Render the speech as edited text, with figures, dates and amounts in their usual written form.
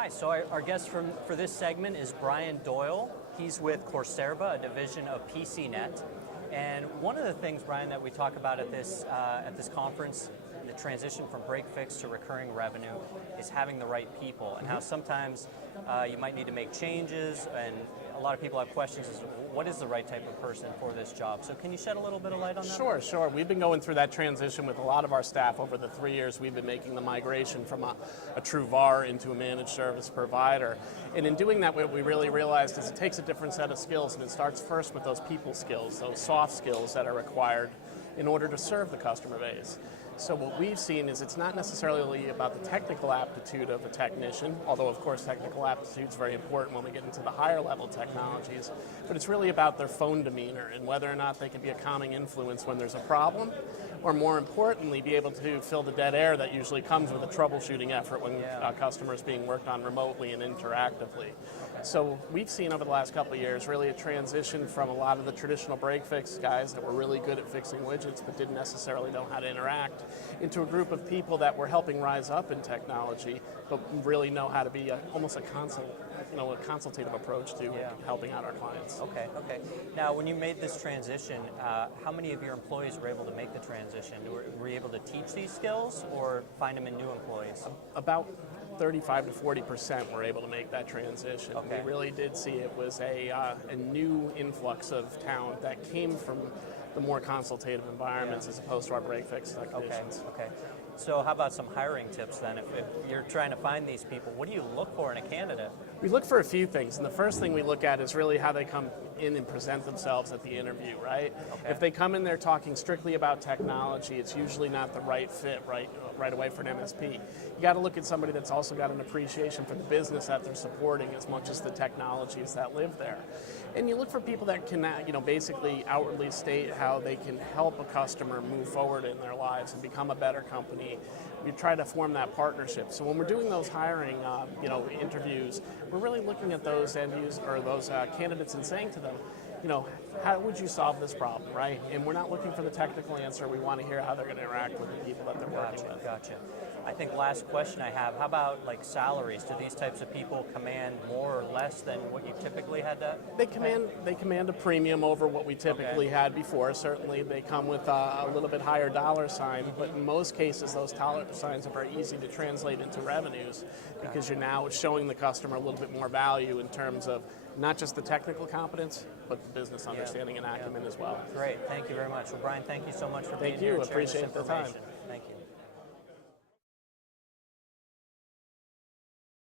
Hi, so our guest for this segment is Brian Doyle. He's with Corserva, a division of PCNet. And one of the things, Brian, that we talk about at this conference, the transition from break fix to recurring revenue, is having the right people, and how sometimes you might need to make changes, and a lot of people have questions as to what is the right type of person for this job. So can you shed a little bit of light on that? Sure. We've been going through that transition with a lot of our staff over the 3 years. We've been making the migration from a true VAR into a managed service provider. And in doing that, what we really realized is it takes a different set of skills, and it starts first with those people skills, those soft skills that are required in order to serve the customer base. So what we've seen is it's not necessarily about the technical aptitude of a technician, although of course technical aptitude is very important when we get into the higher level technologies, but it's really about their phone demeanor and whether or not they can be a calming influence when there's a problem, or more importantly, be able to fill the dead air that usually comes with a troubleshooting effort when a customer is being worked on remotely and interactively. So we've seen over the last couple of years really a transition from a lot of the traditional break fix guys that were really good at fixing widgets but didn't necessarily know how to interact, into a group of people that were helping rise up in technology but really know how to be almost a consultative approach to helping out our clients. Okay. Now, when you made this transition, how many of your employees were able to make the transition? Were you able to teach these skills or find them in new employees? About 35 to 40% were able to make that transition. Okay. We really did see it was a new influx of talent that came from the more consultative environments as opposed to our break fix technicians. Okay. So how about some hiring tips then? If you're trying to find these people, what do you look for in a candidate? We look for a few things, and the first thing we look at is really how they come in and present themselves at the interview, right? Okay. If they come in there talking strictly about technology, it's usually not the right fit right away for an MSP. You got to look at somebody that's also got an appreciation for the business that they're supporting as much as the technologies that live there. And you look for people that can, basically outwardly state how they can help a customer move forward in their lives and become a better company. We try to form that partnership. So when we're doing those hiring, interviews, we're really looking at those those candidates and saying to them, how would you solve this problem, right? And we're not looking for the technical answer. We want to hear how they're going to interact with the people that they're working with. Gotcha. I think last question I have, how about like salaries? Do these types of people command more or less than what you typically had to They command a premium over what we typically had before. Certainly they come with a little bit higher dollar sign, but in most cases those dollar signs are very easy to translate into revenues because you're now showing the customer a little bit more value in terms of not just the technical competence, but the business understanding and acumen as well. Great, thank you very much. Well, Brian, thank you so much for being here and sharing this information. Appreciate the time.